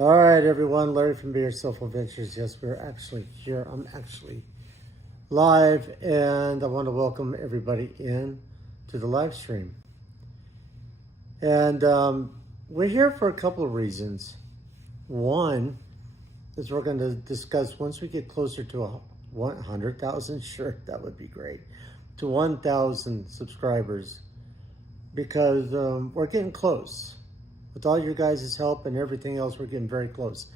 All right, everyone. Larry from Be Yourself Adventures. Yes, we're actually here. I'm actually live, and I want to welcome everybody in to the live stream. And we're here for a couple of reasons. One is we're going to discuss once we get closer to 100,000. Sure, that would be great. To 1,000 subscribers, because we're getting close. With all your guys' help and everything else, we're getting very close.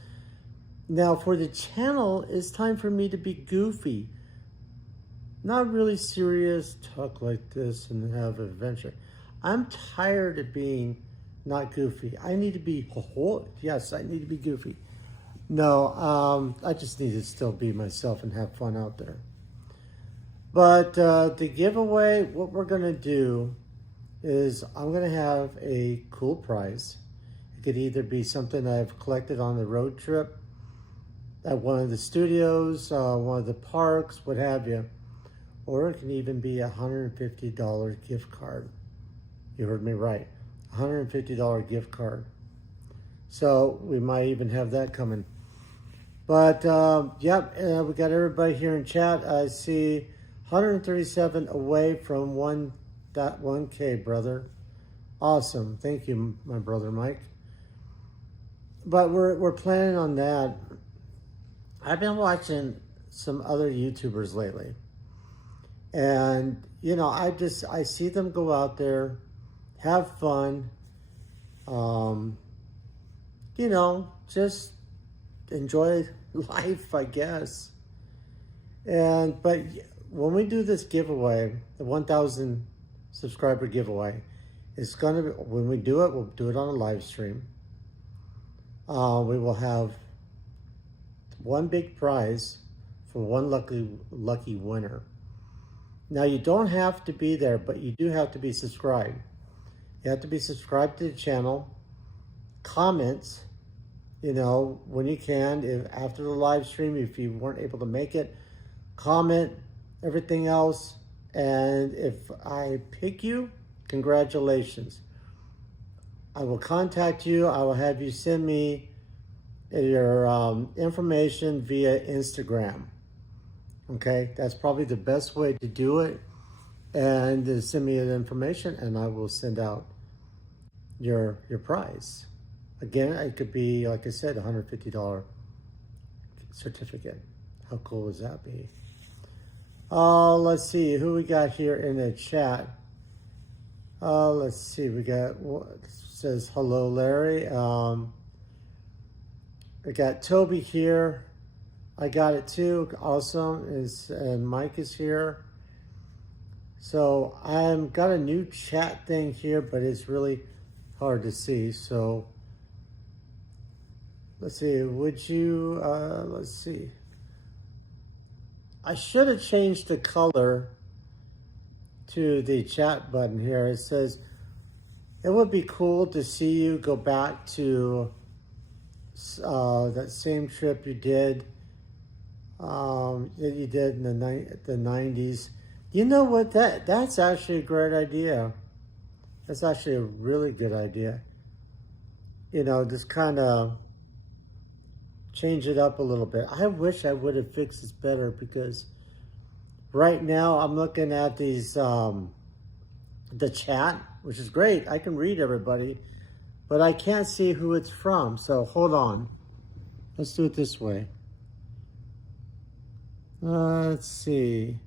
Now, for the channel, it's time for me to be goofy. Not really serious, talk like this and have an adventure. I'm tired of being not goofy. I need to be, yes, I need to be goofy. No, I just need to still be myself and have fun out there. But the giveaway, what we're going to do is I'm going to have a cool prize. Could either be something I've collected on the road trip at one of the studios, one of the parks, what have you. Or it can even be a $150 gift card. You heard me right, $150 gift card. So we might even have that coming. But yep, we got everybody here in chat. I see 137 away from 1K, brother. Awesome, thank you, my brother Mike. But we're planning on that. I've been watching some other YouTubers lately. And, you know, I see them go out there, have fun, you know, just enjoy life, I guess. But when we do this giveaway, the 1,000 subscriber giveaway, it's going to be, when we do it, we'll do it on a live stream. We will have one big prize for one lucky winner. Now, you don't have to be there, but you do have to be subscribed. You have to be subscribed to the channel. Comments, you know, when you can. If after the live stream, if you weren't able to make it, comment, everything else. And if I pick you, congratulations. I will contact you. I will have you send me your information via Instagram. Okay, that's probably the best way to do it. And send me the information, and I will send out your prize. Again, it could be, like I said, a $150 certificate. How cool would that be? Let's see who we got here in the chat. Let's see, we got what says hello, Larry. We got Toby here. I got it too. Awesome. And Mike is here. So I've got a new chat thing here, but it's really hard to see. So let's see. Would you? Let's see. I should have changed the color to the chat button here. It says, it would be cool to see you go back to that same trip you did in the 90s. You know what, that's actually a great idea. That's actually a really good idea. You know, just kind of change it up a little bit. I wish I would have fixed this better, because right now I'm looking at these, the chat, which is great. I can read everybody, but I can't see who it's from. So hold on. Let's do it this way. Let's see.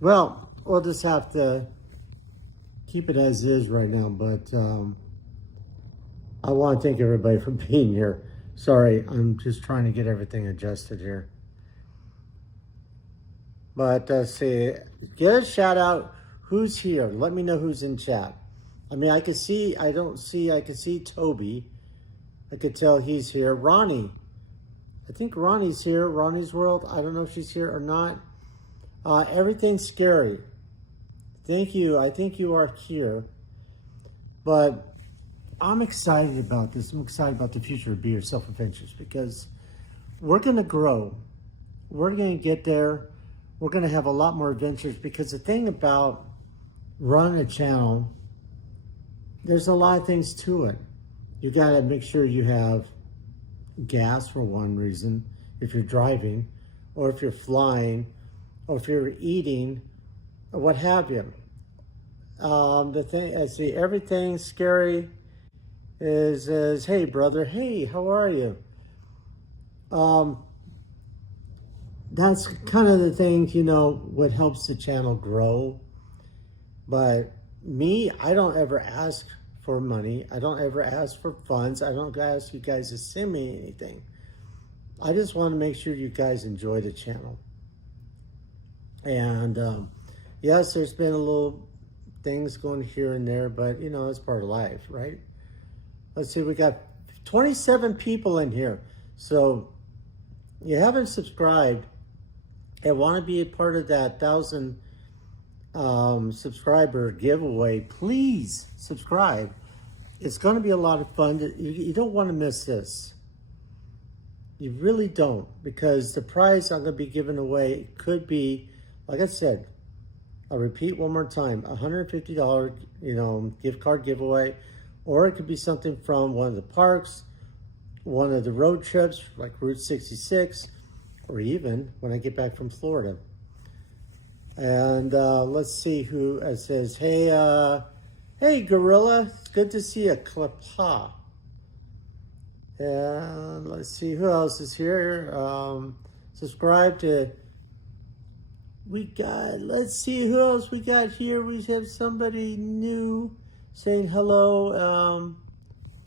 Well, we'll just have to keep it as is right now, but I want to thank everybody for being here. Sorry, I'm just trying to get everything adjusted here. But let's see, get a shout out. Who's here? Let me know who's in chat. I mean, I can see Toby. I could tell he's here. Ronnie. I think Ronnie's here. Ronnie's World. I don't know if she's here or not. Everything's scary. Thank you. I think you are here. But I'm excited about this. I'm excited about the future of Be Yourself Adventures, because we're going to grow. We're going to get there. We're going to have a lot more adventures, because the thing about running a channel there's a lot of things to it. You got to make sure you have gas for one reason, if you're driving, or if you're flying, or if you're eating, or what have you. The thing, I see everything scary is, hey brother, hey, how are you? That's kind of the things, what helps the channel grow. But me, I don't ever ask for money. I don't ever ask for funds. I don't ask you guys to send me anything. I just want to make sure you guys enjoy the channel. And yes, there's been a little things going here and there, but it's part of life, right? Let's see, we got 27 people in here. So you haven't subscribed and want to be a part of that 1,000 subscriber giveaway, please subscribe. It's going to be a lot of fun. You don't want to miss this. You really don't, because the prize I'm going to be giving away could be, like I said, I'll repeat one more time, $150, gift card giveaway, or it could be something from one of the parks, one of the road trips like Route 66, or even when I get back from Florida. And let's see who says, hey, Gorilla, it's good to see you, Klapa. And let's see who else is here. Subscribe to, let's see who else we got here. We have somebody new saying hello,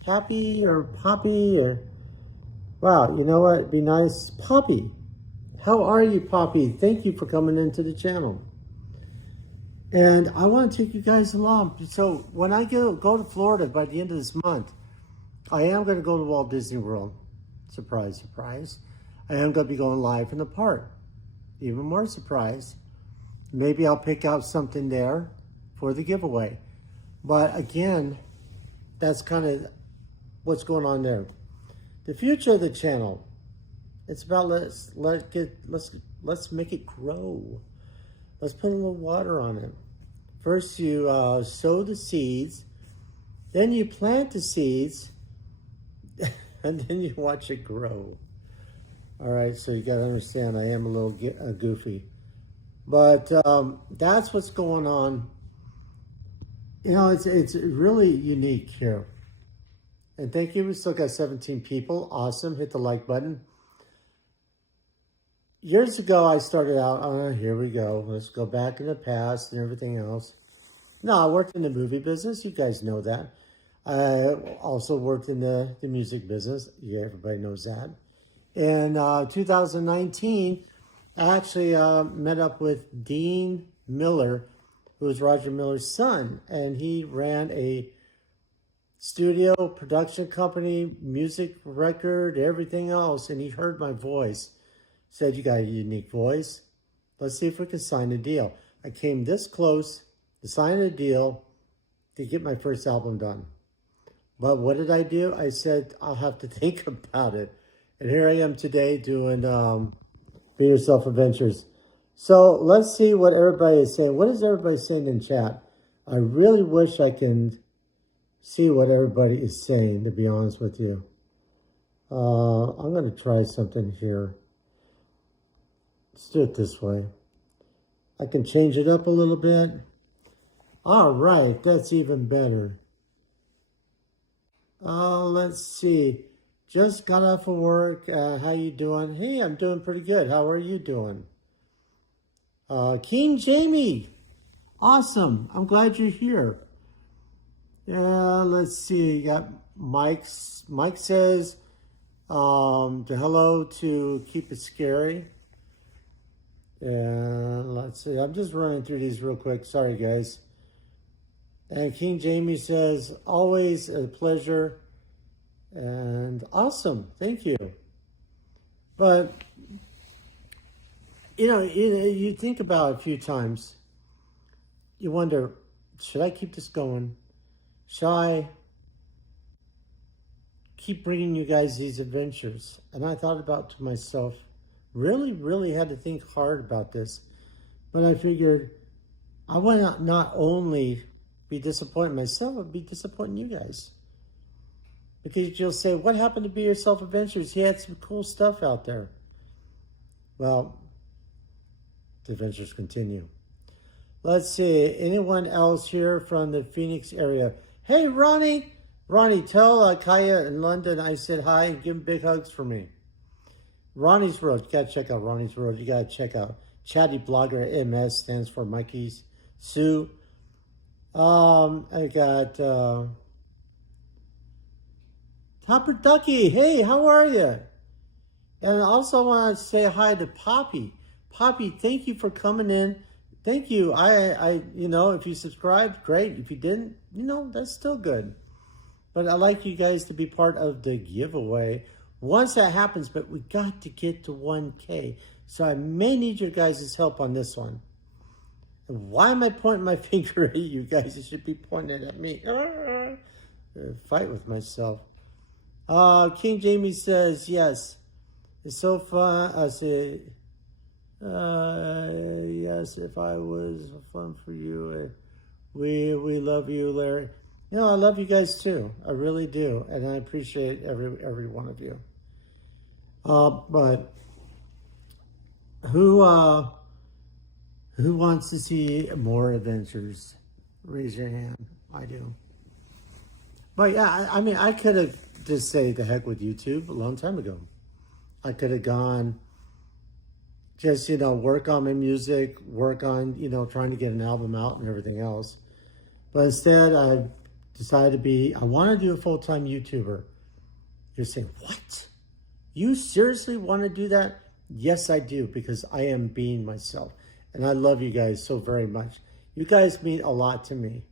Pappy or Poppy, or, wow, you know what, it'd be nice, Poppy. How are you, Poppy? Thank you for coming into the channel. And I want to take you guys along. So when I go to Florida by the end of this month, I am going to go to Walt Disney World. Surprise, surprise. I am going to be going live in the park. Even more surprise. Maybe I'll pick out something there for the giveaway. But again, that's kind of what's going on there. The future of the channel. It's about let's make it grow. Let's put a little water on it. First, you sow the seeds, then you plant the seeds, and then you watch it grow. All right, so you got to understand, I am a little goofy, but that's what's going on. It's really unique here. And thank you. We still got 17 people. Awesome. Hit the like button. Years ago, I started out, here we go. Let's go back in the past and everything else. No, I worked in the movie business. You guys know that. I also worked in the music business. Yeah, everybody knows that. In 2019, I actually met up with Dean Miller, who was Roger Miller's son. And he ran a studio production company, music record, everything else. And he heard my voice. Said, you got a unique voice. Let's see if we can sign a deal. I came this close to sign a deal to get my first album done. But what did I do? I said, I'll have to think about it. And here I am today doing Be Yourself Adventures. So let's see what everybody is saying. What is everybody saying in chat? I really wish I can see what everybody is saying, to be honest with you. I'm going to try something here. Let's do it this way. I can change it up a little bit. All right, that's even better. Let's see. Just got off of work. How you doing? Hey, I'm doing pretty good. How are you doing? King Jamie. Awesome. I'm glad you're here. Let's see. You got Mike. Mike says, hello to Keep It Scary. And let's see, I'm just running through these real quick. Sorry, guys. And King Jamie says, always a pleasure and awesome. Thank you. But, you think about it a few times. You wonder, should I keep this going? Should I keep bringing you guys these adventures? And I thought about to myself, really had to think hard about this. But I figured I want to not only be disappointed myself, I'd be disappointing you guys. Because you'll say, what happened to Be Yourself Adventures? He had some cool stuff out there. Well, the adventures continue. Let's see. Anyone else here from the Phoenix area? Hey, Ronnie. Ronnie, tell Kaya in London I said hi and give him big hugs for me. Ronnie's World. You got to check out Ronnie's World. You got to check out Chatty Blogger. MS stands for Mikey's. Sue. I got Topper Ducky. Hey, how are you? And I also want to say hi to Poppy. Poppy, thank you for coming in. Thank you. You know, if you subscribed, great. If you didn't, you know, that's still good. But I'd like you guys to be part of the giveaway once that happens, but we got to get to 1K. So I may need your guys' help on this one. And why am I pointing my finger at you guys? You should be pointing at me. Fight with myself. King Jamie says, yes. It's so fun. I say, yes, if I was fun for you. We love you, Larry. You know, I love you guys too. I really do. And I appreciate every one of you. But who wants to see more adventures? Raise your hand. I do. But yeah, I mean, I could have just said the heck with YouTube a long time ago. I could have gone just, you know, work on my music, work on, you know, trying to get an album out and everything else. But instead, I decided I want to do a full-time YouTuber. You're saying, what? You seriously want to do that? Yes, I do, because I am being myself. And I love you guys so very much. You guys mean a lot to me.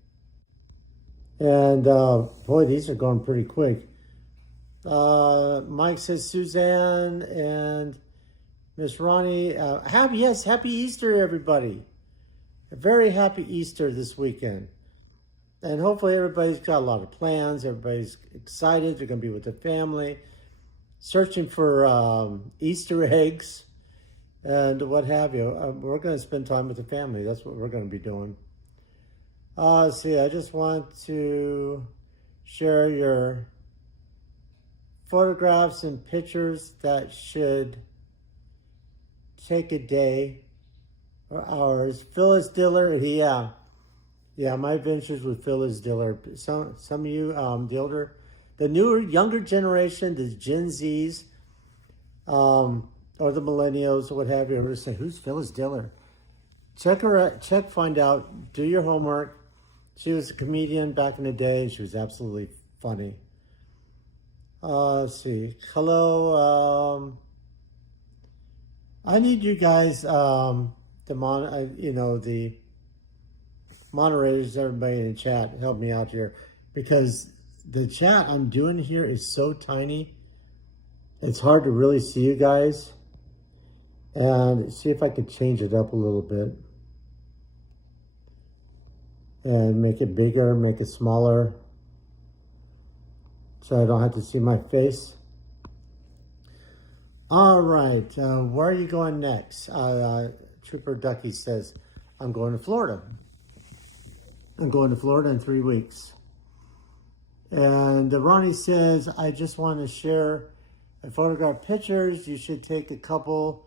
And boy, these are going pretty quick. Mike says, Suzanne and Miss Ronnie, happy Easter, everybody. A very happy Easter this weekend. And hopefully everybody's got a lot of plans. Everybody's excited. They're going to be with their family, searching for Easter eggs and what have you. We're going to spend time with the family. That's what we're going to be doing. Let's see, I just want to share your photographs and pictures that should take a day or hours. Phyllis Diller, yeah, my adventures with Phyllis Diller. Some of you, Diller, the newer, younger generation, the Gen Zs, or the millennials, or what have you, are going to say, who's Phyllis Diller? Check her out, find out, do your homework. She was a comedian back in the day, and she was absolutely funny. Let's see. Hello. I need you guys, the moderators, everybody in the chat, help me out here, because the chat I'm doing here is so tiny. It's hard to really see you guys. And see if I could change it up a little bit. And make it bigger, make it smaller, so I don't have to see my face. All right, where are you going next? Trooper Ducky says, I'm going to Florida. I'm going to Florida in 3 weeks. And Ronnie says, I just want to share a photograph pictures. You should take a couple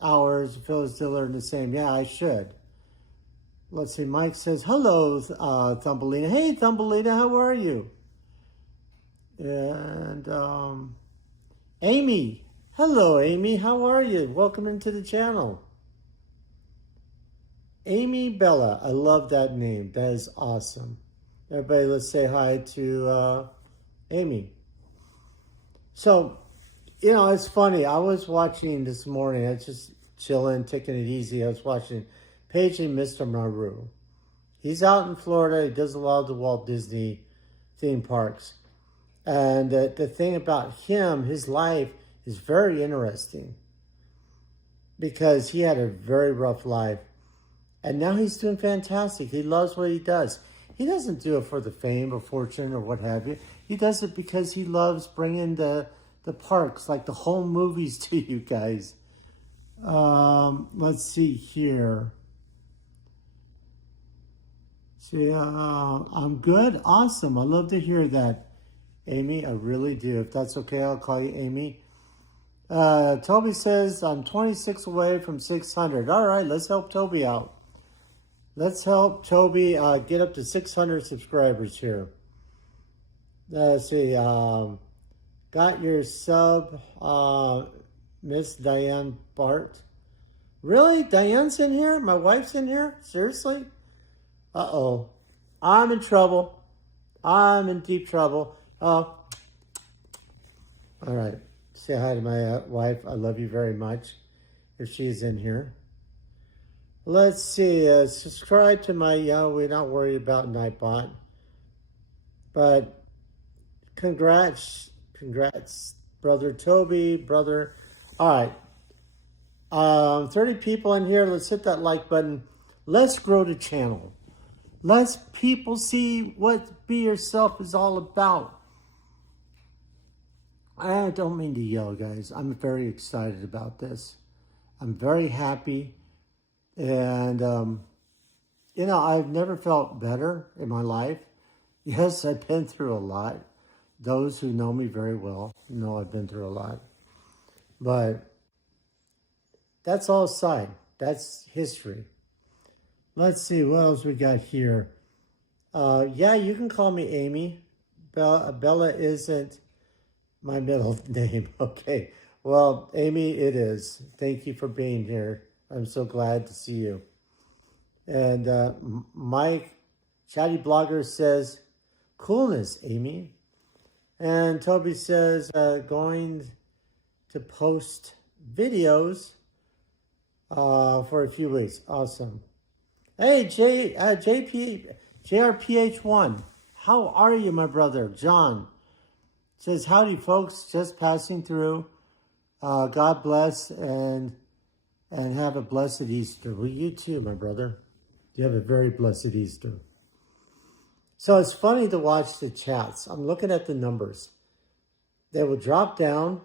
hours. Phyllis Diller in the same. Yeah, I should. Let's see, Mike says, hello, Thumbelina. Hey, Thumbelina, how are you? And Amy. Hello, Amy, how are you? Welcome into the channel. Amy Bella, I love that name. That is awesome. Everybody, let's say hi to Amy. So, you know, it's funny. I was watching this morning. I was just chilling, taking it easy. I was watching Paging Mr. Maru. He's out in Florida. He does a lot of the Walt Disney theme parks. And the thing about him, his life is very interesting, because he had a very rough life. And now he's doing fantastic. He loves what he does. He doesn't do it for the fame or fortune or what have you. He does it because he loves bringing the parks, like the home movies, to you guys. Let's see here. See, I'm good. Awesome. I love to hear that, Amy. I really do. If that's okay, I'll call you Amy. Toby says, I'm 26 away from 600. All right, let's help Toby out. Let's help Toby get up to 600 subscribers here. Let's see. Got your sub, Miss Diane Bart. Really? Diane's in here? My wife's in here? Seriously? Uh-oh. I'm in trouble. I'm in deep trouble. Oh, all right. Say hi to my wife. I love you very much if she's in here. Let's see. Subscribe to my, we're not worried about Nightbot. But congrats, brother Toby, brother. All right. 30 people in here. Let's hit that like button. Let's grow the channel. Let's people see what Be Yourself is all about. I don't mean to yell, guys. I'm very excited about this. I'm very happy. And, I've never felt better in my life. Yes, I've been through a lot. Those who know me very well know I've been through a lot. But that's all aside. That's history. Let's see, what else we got here? Yeah, you can call me Amy. Bella isn't my middle name. Okay. Well, Amy, it is. Thank you for being here. I'm so glad to see you. And Mike, Chatty Blogger says, coolness, Amy. And Toby says, going to post videos for a few weeks. Awesome. Hey, JRPH1. How are you, my brother? John says, howdy, folks. Just passing through. God bless and have a blessed Easter. Well, you too, my brother. You have a very blessed Easter. So it's funny to watch the chats. I'm looking at the numbers. They will drop down,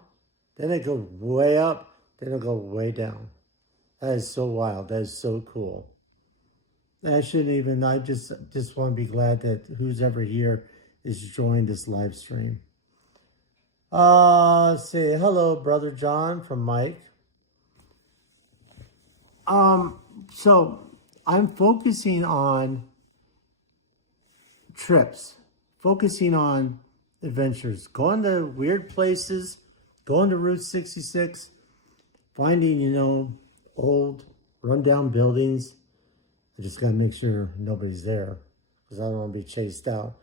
then they go way up, then they'll go way down. That is so wild. That is so cool. I just want to be glad that who's ever here is joined this live stream. Say hello, Brother John from Mike. So I'm focusing on trips, focusing on adventures, going to weird places, going to Route 66, finding, old rundown buildings. I just got to make sure nobody's there because I don't want to be chased out.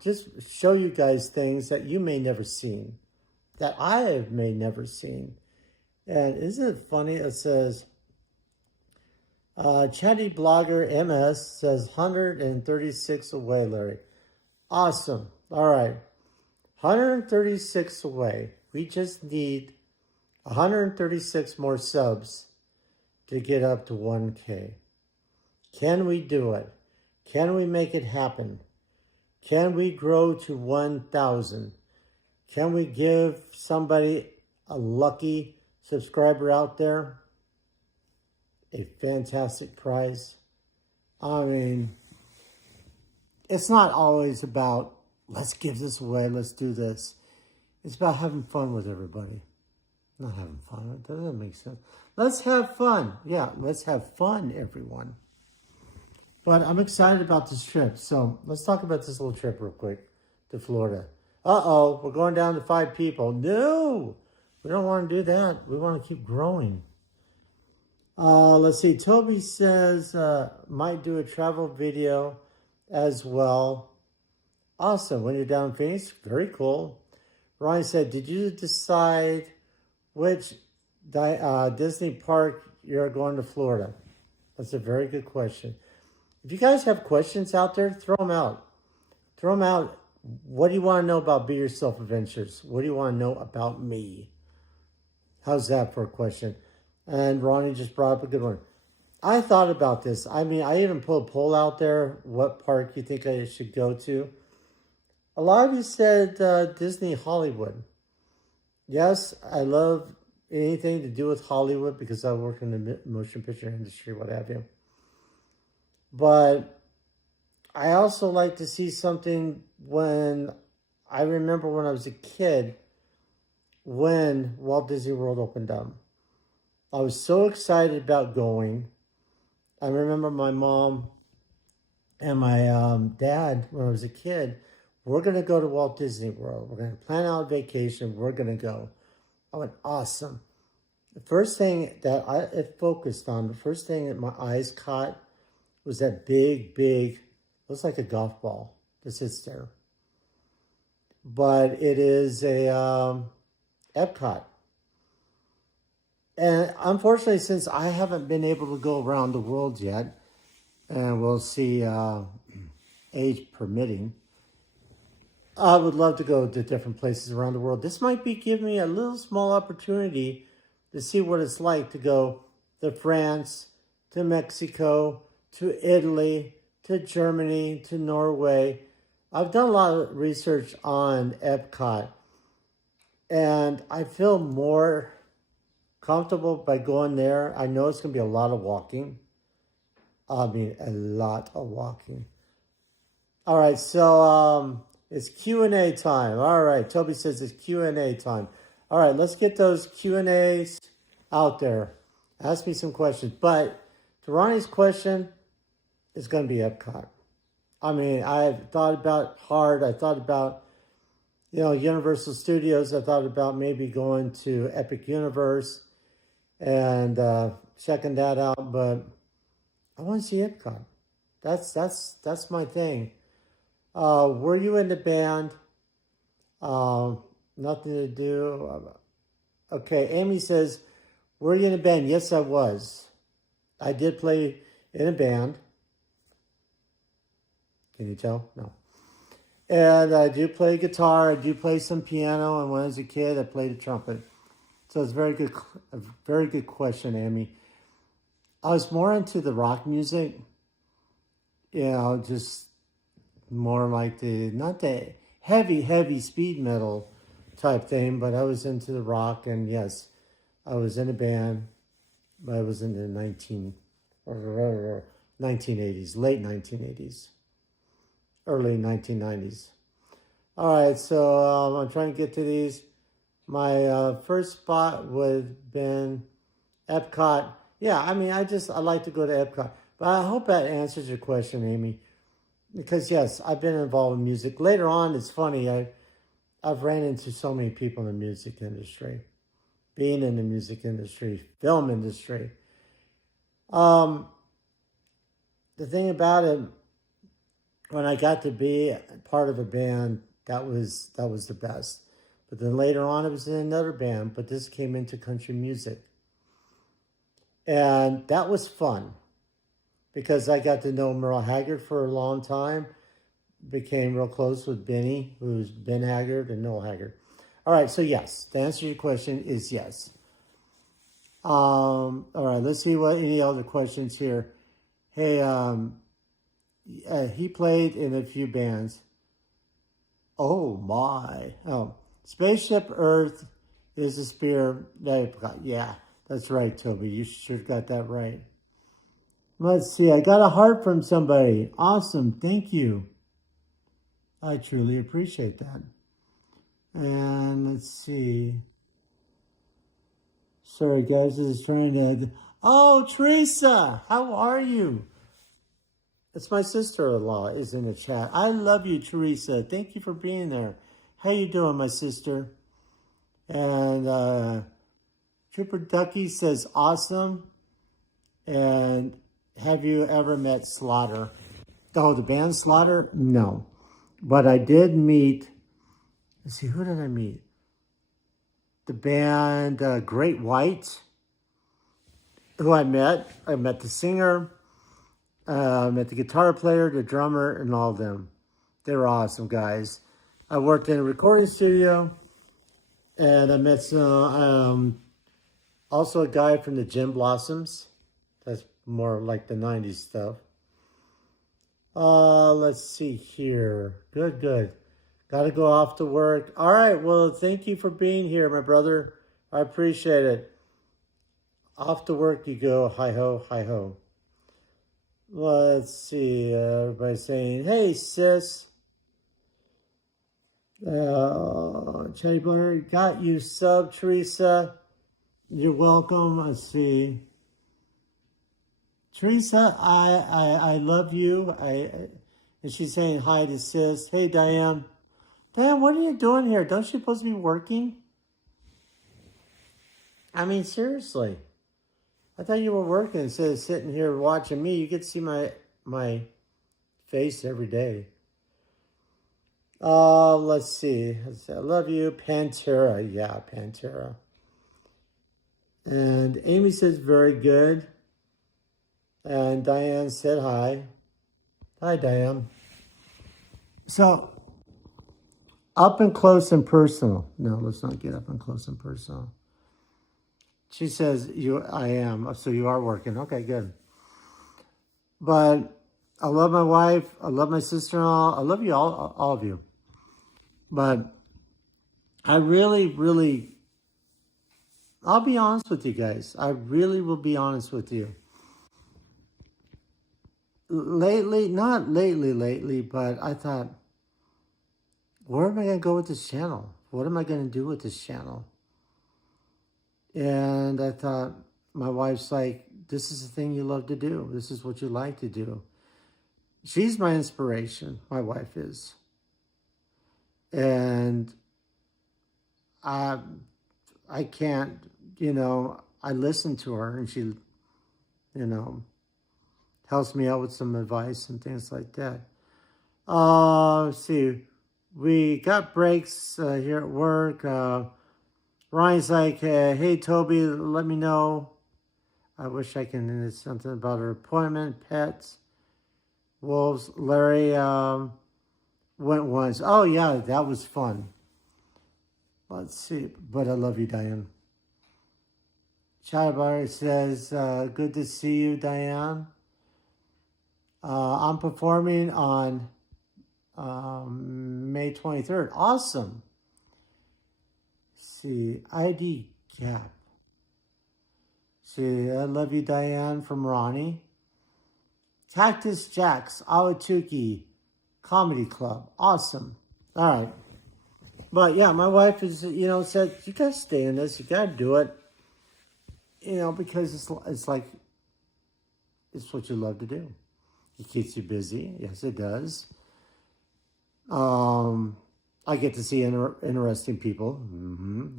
Just show you guys things that you may never seen, that I have may never seen. And isn't it funny? It says, Chatty Blogger MS says 136 away, Larry. Awesome. All right. 136 away. We just need 136 more subs to get up to 1K. Can we do it? Can we make it happen? Can we grow to 1,000? Can we give somebody a lucky subscriber out there a fantastic prize? I mean, it's not always about, let's give this away, let's do this. It's about having fun with everybody. Not having fun, that doesn't make sense. Let's have fun. Yeah, let's have fun, everyone. But I'm excited about this trip. So let's talk about this little trip real quick to Florida. Uh-oh, we're going down to 5 people. No, we don't want to do that. We want to keep growing. Let's see. Toby says, might do a travel video as well. Awesome. When you're down in Phoenix, very cool. Ryan said, did you decide which Disney park you're going to Florida? That's a very good question. If you guys have questions out there, throw them out. Throw them out. What do you want to know about Be Yourself Adventures? What do you want to know about me? How's that for a question? And Ronnie just brought up a good one. I thought about this. I mean, I even put a poll out there. What park you think I should go to? A lot of you said Disney Hollywood. Yes, I love anything to do with Hollywood because I work in the motion picture industry, what have you. But I also like to see something when I remember when I was a kid when Walt Disney World opened up. I was so excited about going. I remember my mom and my dad, when I was a kid, we're going to go to Walt Disney World. We're going to plan out a vacation. We're going to go. I went, awesome. The first thing that it focused on, the first thing that my eyes caught was that big, looks like a golf ball that sits there. But it is a Epcot. And unfortunately, since I haven't been able to go around the world yet, and we'll see age permitting, I would love to go to different places around the world. This might be giving me a little small opportunity to see what it's like to go to France, to Mexico, to Italy, to Germany, to Norway. I've done a lot of research on Epcot, and I feel more comfortable by going there. I know it's going to be a lot of walking. I mean, a lot of walking. All right, so it's Q&A time. All right, Toby says it's Q&A time. All right, let's get those Q&As out there. Ask me some questions. But to Ronnie's question, it's going to be Epcot. I mean, I've thought about hard. I thought about, Universal Studios. I thought about maybe going to Epic Universe and checking that out. But I want to see Epcot. That's my thing. Were you in the band? Nothing to do. Okay, Amy says, were you in a band? Yes, I was. I did play in a band. Can you tell? No. And I do play guitar. I do play some piano. And when I was a kid, I played the trumpet. So it's a very good question, Amy. I was more into the rock music. Just more like not the heavy speed metal type thing, but I was into the rock. And yes, I was in a band, but I was in the 1980s, late 1980s. Early 1990s. All right, so I'm trying to get to these. My first spot would have been Epcot. Yeah, I mean, I like to go to Epcot. But I hope that answers your question, Amy. Because, yes, I've been involved in music. Later on, it's funny, I've ran into so many people in the music industry. Being in the music industry, film industry. The thing about it, when I got to be part of a band, that was the best. But then later on, I was in another band, but this came into country music. And that was fun because I got to know Merle Haggard for a long time, became real close with Benny, who's Ben Haggard and Noel Haggard. All right, so yes, the answer to your question is yes. All right, let's see what any other questions here. Hey, he played in a few bands. Oh my. Oh, Spaceship Earth is a spear. Yeah, that's right, Toby. You sure got that right. Let's see. I got a heart from somebody. Awesome. Thank you. I truly appreciate that. And let's see. Sorry, guys. This is trying to... Oh, Teresa. How are you? It's my sister-in-law is in the chat. I love you, Teresa. Thank you for being there. How you doing, my sister? And Trooper Ducky says, awesome. And have you ever met Slaughter? Oh, the band Slaughter? No. But I did meet, let's see, who did I meet? The band Great White, who I met. I met the singer. Met the guitar player, the drummer, and all of them. They were awesome guys. I worked in a recording studio, and I met some, also a guy from the Gin Blossoms. That's more like the 90s stuff. Let's see here. Good. Got to go off to work. All right, well, thank you for being here, my brother. I appreciate it. Off to work you go. Hi-ho, hi-ho. Let's see. Everybody saying, hey, sis. Chatty Butter, got you sub, Teresa. You're welcome. Let's see. Teresa, I love you. And she's saying hi to sis. Hey, Diane. Diane, what are you doing here? Don't you supposed to be working? I mean, seriously. I thought you were working instead of sitting here watching me. You get to see my face every day. Let's see. I love you, Pantera. Yeah, Pantera. And Amy says very good. And Diane said hi. Hi, Diane. So, up and close and personal. No, let's not get up and close and personal. She says, I am. So you are working. Okay, good. But I love my wife. I love my sister-in-law. I love you all of you. But I really, I'll be honest with you guys. I really will be honest with you. Not lately, but I thought, where am I going to go with this channel? What am I going to do with this channel? And I thought, my wife's like, this is the thing you love to do. This is what you like to do. She's my inspiration. My wife is. And I can't, I listen to her and she, helps me out with some advice and things like that. Let's see. We got breaks here at work. Ryan's like, hey, Toby, let me know. I wish I can something about her appointment, pets, wolves. Larry went once. Oh, yeah, that was fun. Let's see. But I love you, Diane. Chaibar says, good to see you, Diane. I'm performing on May 23rd. Awesome. See, ID Gap. See, I love you, Diane, from Ronnie. Cactus Jacks, Awatuki Comedy Club. Awesome. All right. But yeah, my wife is, said, you got to stay in this. You got to do it. Because it's like, it's what you love to do. It keeps you busy. Yes, it does. I get to see interesting people.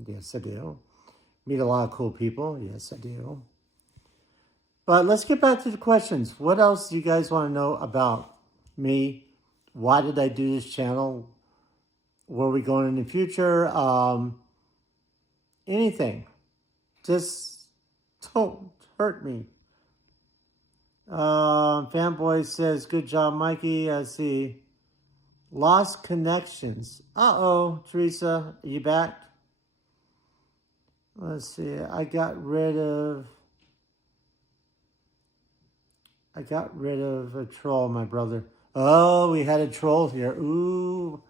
Yes, I do. Meet a lot of cool people. Yes, I do. But let's get back to the questions. What else do you guys want to know about me? Why did I do this channel? Where are we going in the future? Anything. Just don't hurt me. Fanboy says, good job, Mikey. I see. Lost connections. Uh-oh, Teresa, are you back? Let's see. I got rid of a troll, my brother. Oh, we had a troll here. Ooh,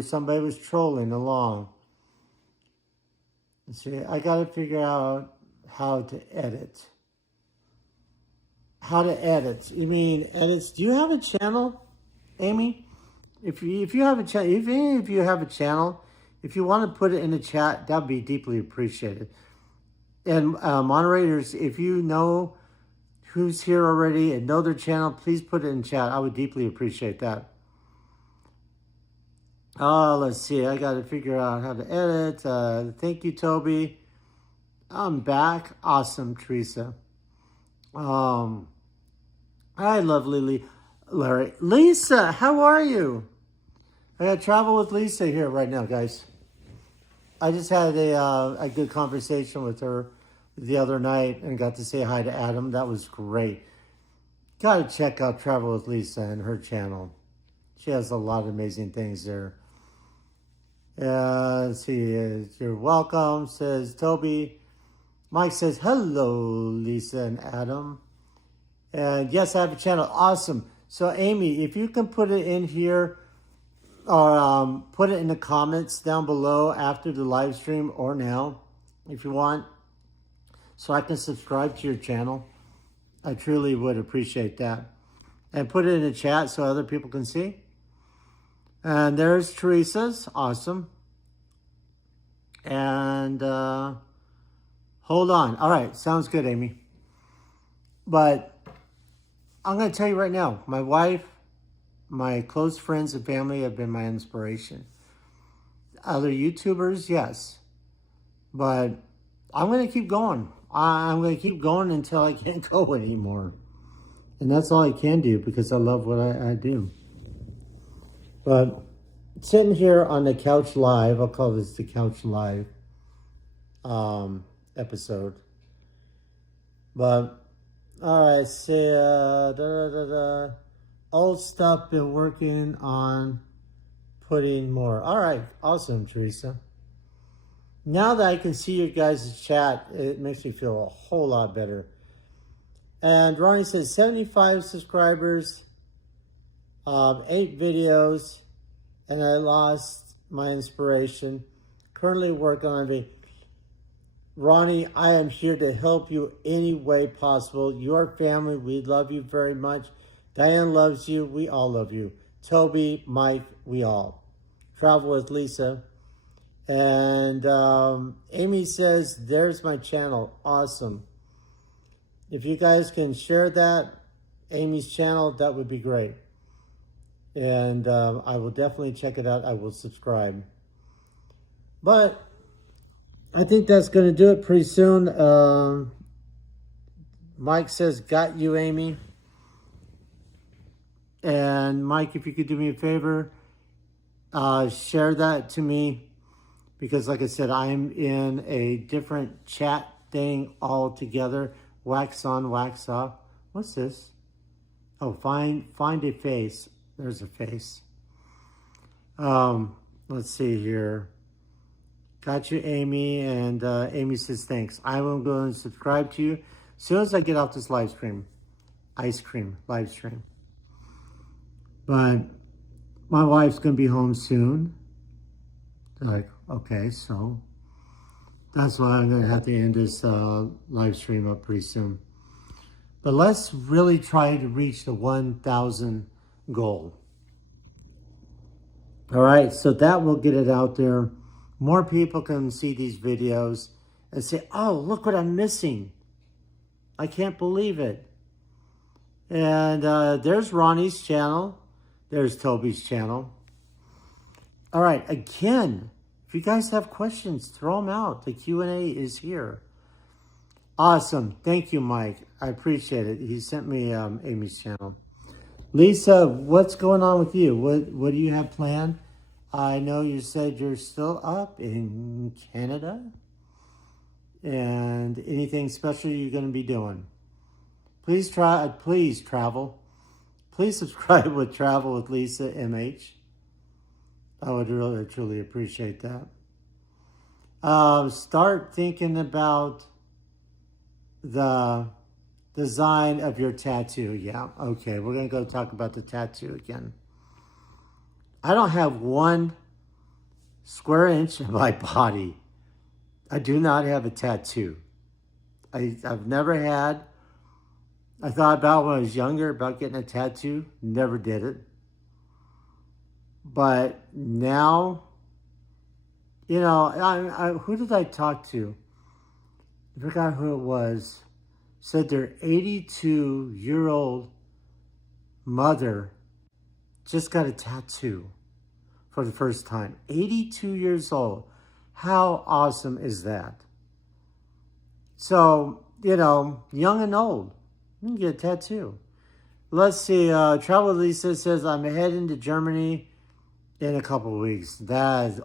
somebody was trolling along. Let's see. I got to figure out how to edit. How to edit? You mean edits? Do you have a channel, Amy? If you have a channel, if you have a channel, if you want to put it in the chat, that'd be deeply appreciated. And moderators, if you know who's here already and know their channel, please put it in chat. I would deeply appreciate that. Let's see. I got to figure out how to edit. Thank you, Toby. I'm back. Awesome, Teresa. I love Larry. Lisa, how are you? I got to travel with Lisa here right now, guys. I just had a good conversation with her the other night and got to say hi to Adam. That was great. Got to check out Travel with Lisa and her channel. She has a lot of amazing things there. Let's see. You're welcome, says Toby. Mike says, hello, Lisa and Adam. And yes, I have a channel. Awesome. So, Amy, if you can put it in here or put it in the comments down below after the live stream or now, if you want, so I can subscribe to your channel. I truly would appreciate that. And put it in the chat so other people can see. And there's Teresa's. Awesome. And hold on. All right. Sounds good, Amy. But I'm going to tell you right now, my wife, my close friends and family have been my inspiration. Other YouTubers, yes. But I'm going to keep going. I'm going to keep going until I can't go anymore. And that's all I can do because I love what I do. But sitting here on the couch live, I'll call this the couch live episode. But, all right, say, old stuff, been working on putting more. All right, awesome, Teresa. Now that I can see your guys' chat, it makes me feel a whole lot better. And Ronnie says 75 subscribers, 8 videos, and I lost my inspiration. Currently working on it. Ronnie, I am here to help you any way possible. Your family, we love you very much. Diane loves you. We all love you. Toby, Mike, we all. Travel with Lisa. And Amy says, there's my channel. Awesome. If you guys can share that, Amy's channel, that would be great. And I will definitely check it out. I will subscribe. But I think that's going to do it pretty soon. Mike says, got you, Amy. And Mike, if you could do me a favor, share that to me. Because like I said, I'm in a different chat thing altogether. Wax on, wax off. What's this? Oh, find a face. There's a face. Let's see here. Got you, Amy. And Amy says, thanks. I will go and subscribe to you as soon as I get off this live stream. Ice cream live stream. But my wife's going to be home soon. Like, okay, so that's why I'm going to have to end this live stream up pretty soon. But let's really try to reach the 1,000 goal. All right, so that will get it out there. More people can see these videos and say, oh, look what I'm missing. I can't believe it. And there's Ronnie's channel. There's Toby's channel. All right, again, if you guys have questions, throw them out. The Q&A is here. Awesome. Thank you, Mike. I appreciate it. He sent me Amy's channel. Lisa, what's going on with you? What do you have planned? I know you said you're still up in Canada. And anything special you're going to be doing? Please travel. Please subscribe with Travel with Lisa MH. I would really, truly appreciate that. Start thinking about the design of your tattoo. Yeah, okay. We're going to go talk about the tattoo again. I don't have 1 square inch of my body. I do not have a tattoo. I've never had. I thought about when I was younger about getting a tattoo. Never did it. But now, you know, who did I talk to? I forgot who it was. Said their 82-year-old mother just got a tattoo for the first time. 82 years old. How awesome is that? So, you know, young and old, you can get a tattoo. Let's see. Travel Lisa says, I'm heading to Germany in a couple of weeks. That's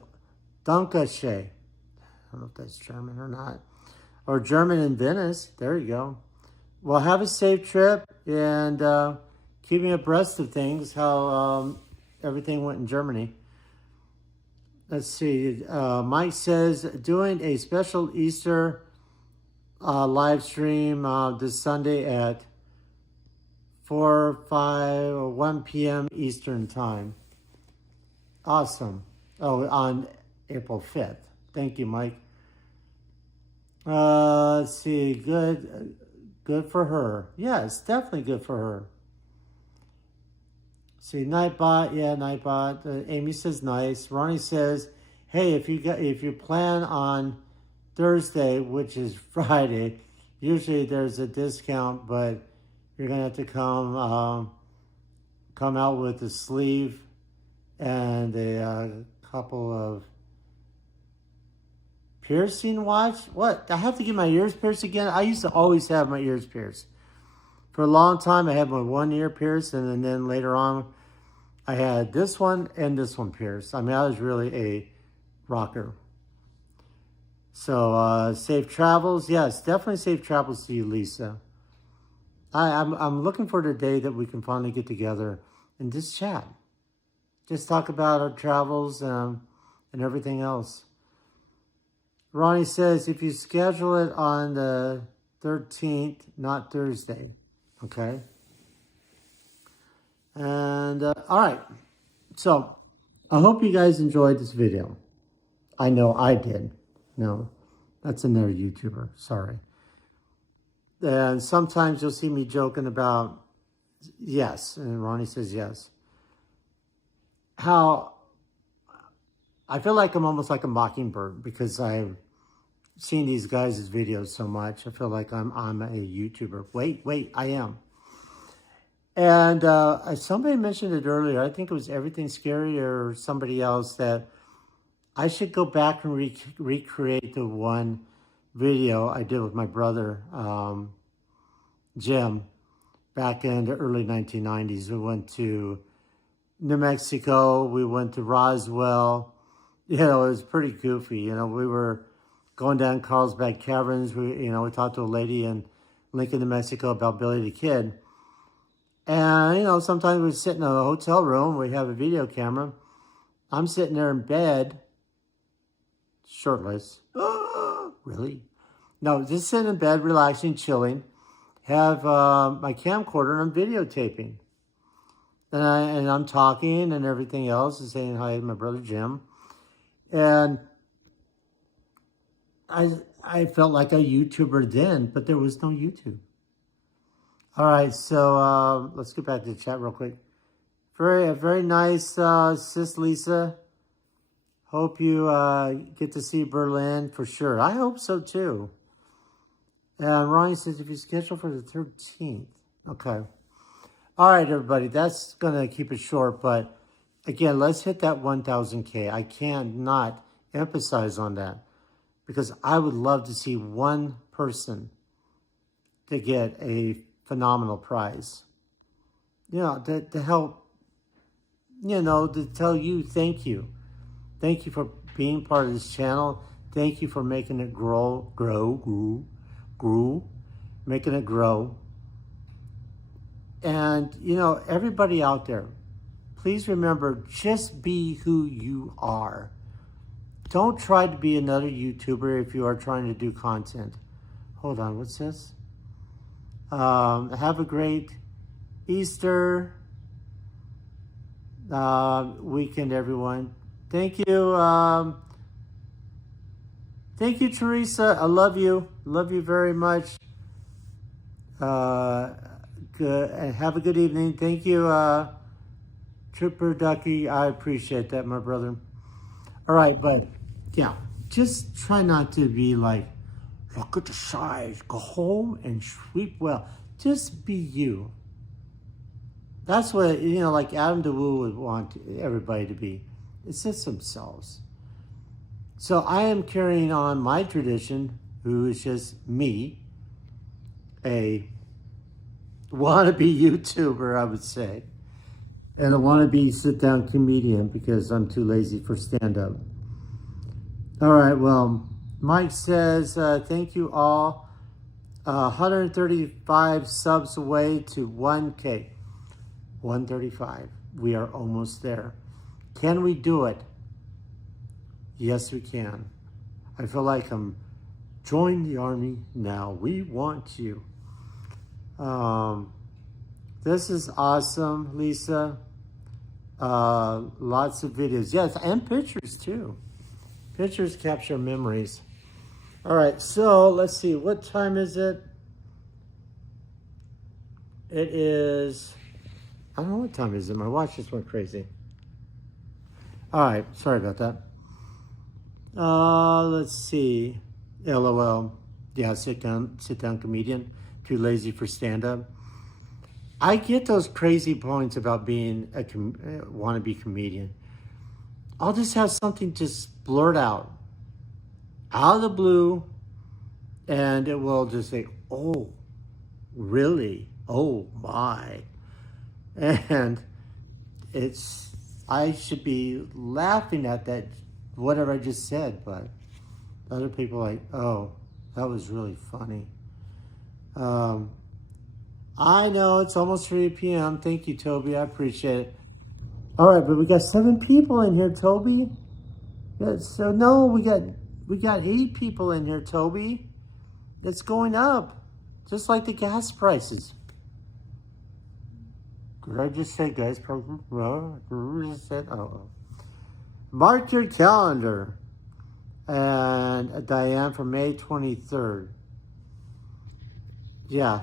Dankeschön. I don't know if that's German or not. Or German in Venice. There you go. Well, have a safe trip and keep me abreast of things, how everything went in Germany. Let's see. Mike says, doing a special Easter live stream this Sunday at 4, 5, or 1 p.m. Eastern time. Awesome. Oh, on April 5th. Thank you, Mike. Let's see. Good Good for her. Yes, definitely good for her. See, Nightbot, yeah, Nightbot. Amy says nice. Ronnie says, hey, if you plan on Thursday, which is Friday, usually there's a discount, but you're gonna have to come out with a sleeve and a couple of piercing watch. What? I have to get my ears pierced again? I used to always have my ears pierced. For a long time, I had my one ear pierced, and then later on, I had this one and this one pierced. I mean, I was really a rocker. So, safe travels. Yes, definitely safe travels to you, Lisa. I'm looking for the day that we can finally get together and just chat. Just talk about our travels and everything else. Ronnie says, if you schedule it on the 13th, not Thursday. Okay. And, all right. So, I hope you guys enjoyed this video. I know I did. No, that's another YouTuber. Sorry. And sometimes you'll see me joking about yes. And Ronnie says yes. How I feel like I'm almost like a mockingbird because I've seen these guys' videos so much. I feel like I'm a YouTuber. Wait, I am. And somebody mentioned it earlier. I think it was Everything Scary or somebody else that I should go back and recreate the one video I did with my brother, Jim, back in the early 1990s. We went to New Mexico. We went to Roswell. You know, it was pretty goofy. You know, we were going down Carlsbad Caverns. We talked to a lady in Lincoln, New Mexico about Billy the Kid. And, sometimes we sit in a hotel room. We have a video camera. I'm sitting there in bed, shirtless. Really? No, just sitting in bed, relaxing, chilling. Have my camcorder and I'm videotaping. And I'm talking and everything else and saying hi to my brother Jim. And I felt like a YouTuber then, but there was no YouTube. All right, so let's get back to the chat real quick. Very nice, Sis Lisa. Hope you get to see Berlin for sure. I hope so too. And Ronnie says, if you schedule for the 13th. Okay. All right, everybody. That's going to keep it short. But again, let's hit that 1,000K. I cannot emphasize on that because I would love to see one person to get a phenomenal prize. To help, to tell you thank you. Thank you for being part of this channel. Thank you for making it grow, making it grow. And, everybody out there, please remember, just be who you are. Don't try to be another YouTuber if you are trying to do content. Hold on, what's this? Have a great Easter weekend, everyone. Thank you. Thank you, Teresa. I love you. Love you very much. Good. And have a good evening. Thank you, Trooper Ducky. I appreciate that, my brother. All right, but yeah, just try not to be like, look at the size, go home and sleep well. Just be you. That's what, like Adam DeWoo would want everybody to be. It's just themselves. So I am carrying on my tradition, who is just me, a wannabe YouTuber, I would say, and a wannabe sit-down comedian because I'm too lazy for stand-up. All right, well, Mike says, thank you all. 135 subs away to 1K. 135. We are almost there. Can we do it? Yes, we can. I feel like I'm join the army now. We want you. This is awesome, Lisa. Lots of videos. Yes, and pictures too. Pictures capture memories. All right, so let's see. What time is it? It is, I don't know what time it is. My watch just went crazy. All right, sorry about that. Let's see. LOL. Yeah, sit down comedian. Too lazy for stand up. I get those crazy points about being a wannabe comedian. I'll just have something just blurt out of the blue, and it will just say, "Oh, really? Oh my!" And I should be laughing at that, whatever I just said, but other people are like, "Oh, that was really funny." I know it's almost 3 p.m. Thank you, Toby. I appreciate it. All right, but we got 7 people in here, Toby. Yeah, so no, we got 8 people in here, Toby. It's going up, just like the gas prices. Did I just say gas prices? Just said, mark your calendar. And Diane for May 23rd. Yeah,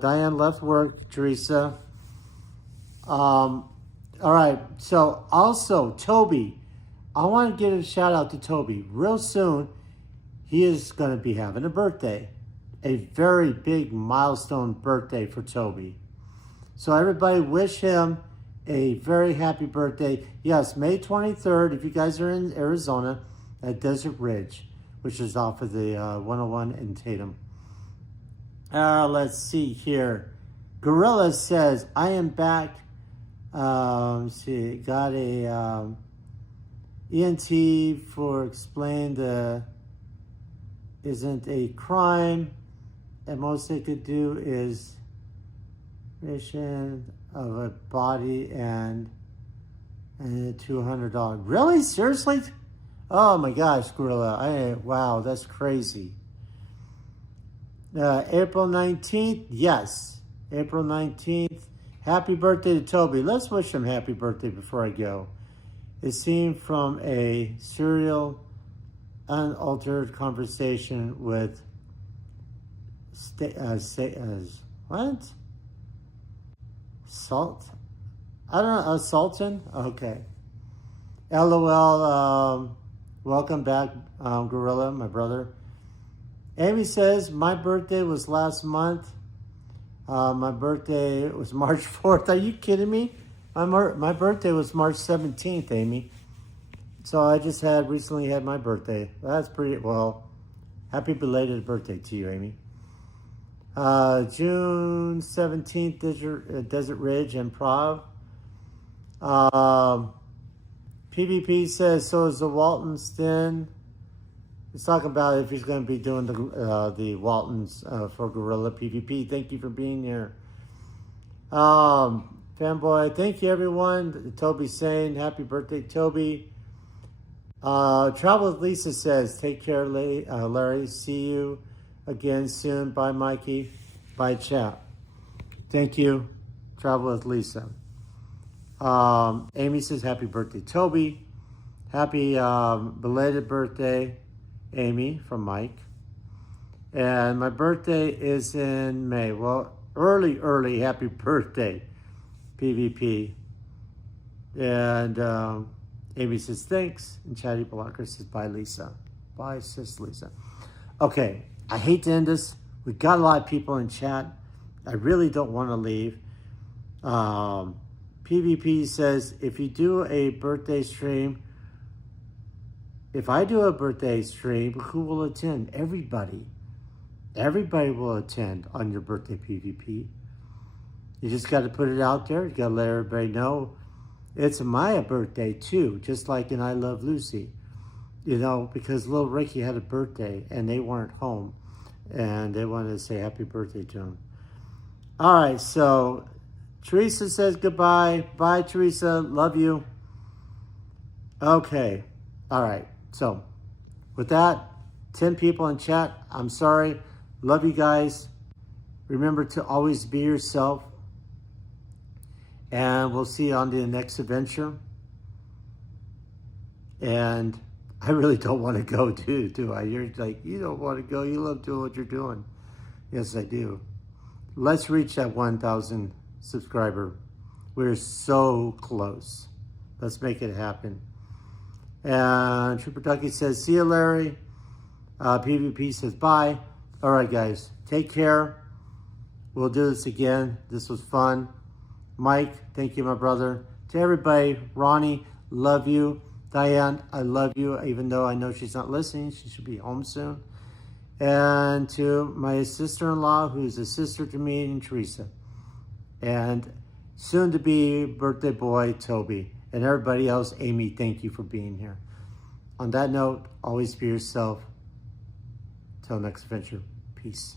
Diane left work, Teresa. All right, so also, Toby, I want to give a shout out to Toby. Real soon, he is going to be having a birthday. A very big milestone birthday for Toby. So everybody wish him a very happy birthday. Yes, May 23rd, if you guys are in Arizona, at Desert Ridge, which is off of the 101 in Tatum. Let's see here. Gorilla says, I am back. See, got a ENT for explain the isn't a crime, and most they could do is mission of a body and $200. Really? Seriously? Oh my gosh, Gorilla. Wow, that's crazy. April 19th, yes. April 19th. Happy birthday to Toby. Let's wish him happy birthday before I go. It's seen from a serial, unaltered conversation with what? Salt? I don't know. Sultan? Okay. LOL. Welcome back, Gorilla, my brother. Amy says, my birthday was last month. My birthday was March 4th. Are you kidding me? My birthday was March 17th, Amy. So I just recently had my birthday. That's pretty, well, happy belated birthday to you, Amy. June 17th, Desert Ridge Improv. PvP says, so is the Walton Stin. He's talking about if he's going to be doing the Waltons for Gorilla PvP. Thank you for being here. Fanboy, thank you, everyone. Toby's saying, happy birthday, Toby. Travel with Lisa says, take care, Larry. See you again soon. Bye, Mikey. Bye, chat. Thank you. Travel with Lisa. Amy says, happy birthday, Toby. Happy belated birthday, Amy, from Mike. And my birthday is in May. Well, early happy birthday, PvP. And Amy says, thanks. And Chatty Blocker says, bye, Lisa. Bye, sis Lisa. Okay, I hate to end this. We got a lot of people in chat. I really don't want to leave. PvP says, if you do a birthday stream, if I do a birthday stream, who will attend? Everybody. Everybody will attend on your birthday, PvP. You just got to put it out there. You got to let everybody know. It's my birthday too, just like in I Love Lucy. You know, because little Ricky had a birthday and they weren't home. And they wanted to say happy birthday to him. All right, so Teresa says goodbye. Bye, Teresa. Love you. Okay. All right. So with that, 10 people in chat. I'm sorry. Love you guys. Remember to always be yourself. And we'll see you on the next adventure. And I really don't want to go, do I? You're like, you don't want to go. You love doing what you're doing. Yes, I do. let's reach that 1,000 subscriber. We're so close. Let's make it happen. And Trooper Ducky says, see you, Larry. PvP says, bye. All right, guys, take care. We'll do this again. This was fun. Mike, thank you, my brother. To everybody, Ronnie, love you. Diane, I love you, even though I know she's not listening. She should be home soon. And to my sister-in-law, who's a sister to me, and Teresa. And soon-to-be birthday boy, Toby. And everybody else, Amy, thank you for being here. On that note, always be yourself. Till next adventure, peace.